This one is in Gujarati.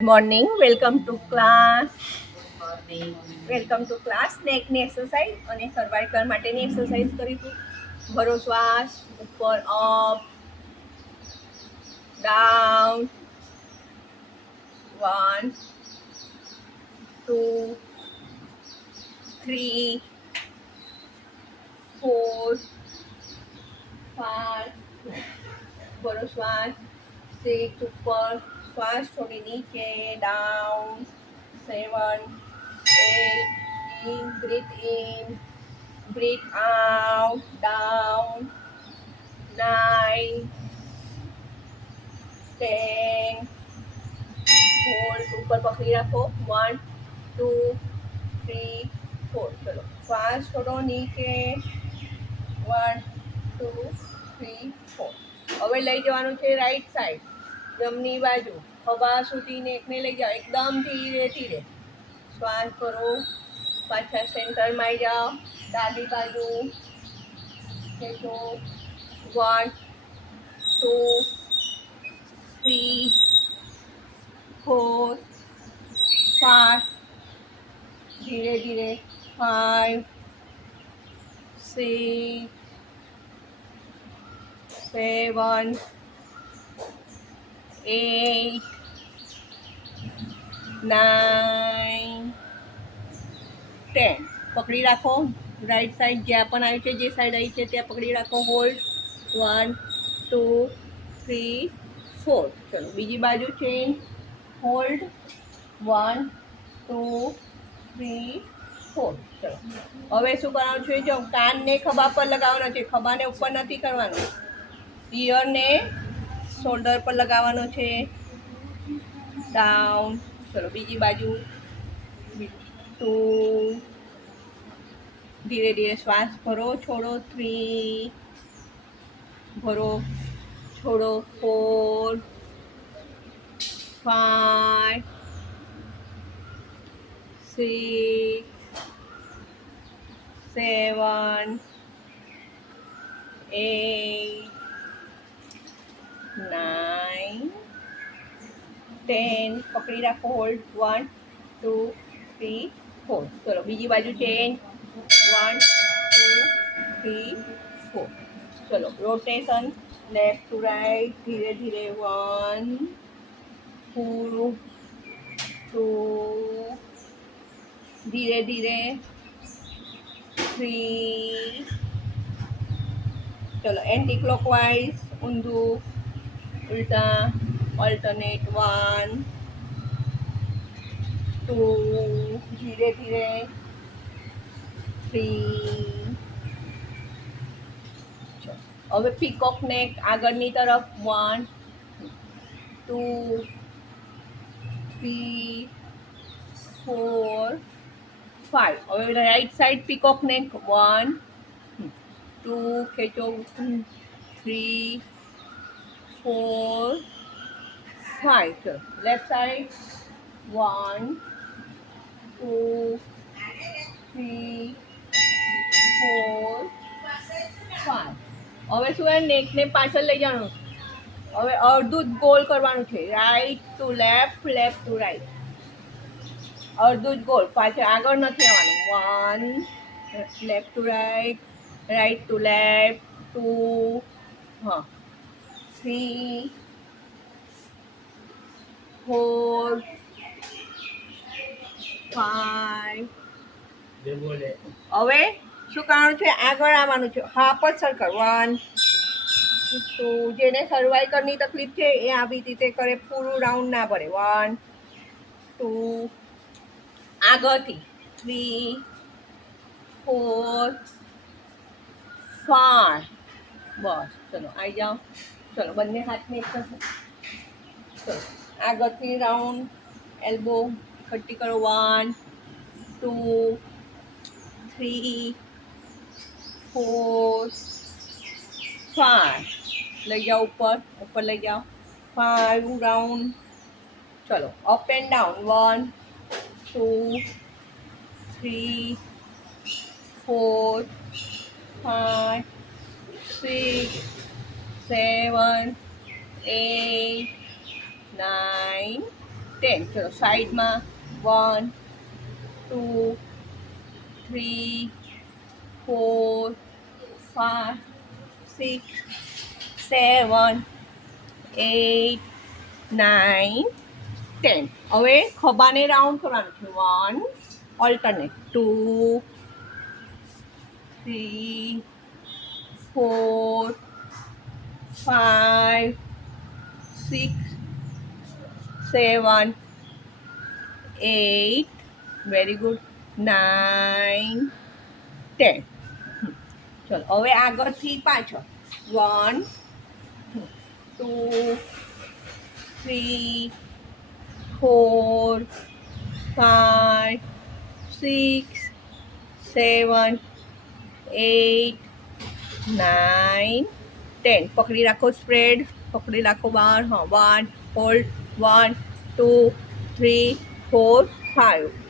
Morning, welcome to class. Welcome to class. નેકની એક્સરસાઇઝ અને સર્વાઇકલ માટેની એક્સરસાઇઝ કરીશું. ભરો શ્વાસ, ઉપર અપ, ડાઉન, 1 2 3 4 5. ભરો શ્વાસ, 6 ઉપર, શ્વાસ છોડી નીચે, down, 7 8. In, breathe in, breathe out, down, 9 10. Hold, ઉપર પકડી રાખો, 1 2 3 4. ચલો, શ્વાસ છોડો નીચે, 1 2 3 4. હવે લઈ જવાનું છે રાઈટ સાઈડ, જમણી બાજુ, ખભા સુધી નેકને લઈ જાઓ, એકદમ ધીરે ધીરે. શ્વાસ કરો, પાછા સેન્ટરમાં આવી જાઓ, ડાબી બાજુ ખેંચો, 1 2 3 4 5. ધીરે ધીરે, 5 6 7 8 9 10. પકડી રાખો, રાઈટ સાઈડ જ્યાં પણ આવી છે, જે સાઈડ આવી છે ત્યાં પકડી રાખો. હોલ્ડ, 1 2 3 4. ચલો, બીજી બાજુ ચેન્જ, હોલ્ડ, 1 2 3 4. ચલો, હવે શું કરવાનું છે, જો કાનને ખભા પર લગાવવાનો છે, ખભાને ઉપર નથી કરવાનો, ઈયરને શોલ્ડર પર લગાવવાનો છે. ડાઉન. ચલો, બીજી બાજુ, 2. ધીરે ધીરે શ્વાસ ભરો, છોડો, 3. ભરો, છોડો, 4 5 6 7 8 9 10. પકડી રાખો, હોલ્ડ, 1 2 3 4. ચલો, બીજી બાજુ ચેન્જ, 1 2 3 4. ચલો, રોટેશન, લેફ્ટ ટુ રાઈટ, ધીરે ધીરે, 1 2 2. ધીરે ધીરે, 3. ચલો, એન્ટી ક્લોકવાઇઝ, ઊંધું ઉલ્ટા, ઓલ્ટરનેટ, 1 2. ધીરે ધીરે, 3. હવે પીકોક નેક આગળની તરફ, 1 2 3 4 5. હવે રાઈટ સાઈડ પીકોક નેક, 1 2 ખેંચો, 3 4 5. ચલો, લેફ્ટ સાઈડ, 1 2 3 4 5. હવે શું, નેકને પાછળ લઈ જવાનું, હવે અડધું જ ગોલ કરવાનું છે, right to left, left to right, અડધું જ ગોલ, પાછળ આગળ નથી આવવાનું. 1 left to right, right to left, 2 3 4 5. હવે શું કરવાનું છે, આગળ આવવાનું છે, હાફ જ સર્કલ, 1 2. જેને સર્વાઇકલની તકલીફ છે એ આવી રીતે કરે, પૂરું રાઉન્ડ ના ભરે, 1 2. આગળથી 3 4 5. બસ, ચલો આવી જાઓ. ચલો, બંને હાથને એક સાથે, ચલો આગળથી રાઉન્ડ, એલ્બો પટ્ટી કરો, 1 2 3 4 5. લઈ જાઓ ઉપર, ઉપર લઈ જાઓ, 5 રાઉન્ડ. ચલો, અપ એન્ડ ડાઉન, 1 2 3 4 5 6 7 8 9 10. ચલો સાઈડમાં 1 2 3 4 5 6 7 8 9 10. હવે ખભાને રાઉન્ડ કરવાનું છે 1 ઓલ્ટરનેટ 2 3 4 5 6 7 8 વેરી ગુડ 9 10. ચલો હવે આગળથી પાછળ 1 2 3 4 5 6 7 8 9 10. પકડી રાખો સ્પ્રેડ, પકડી રાખો બહાર. હા 1 હોલ્ડ 1 2 3 4 5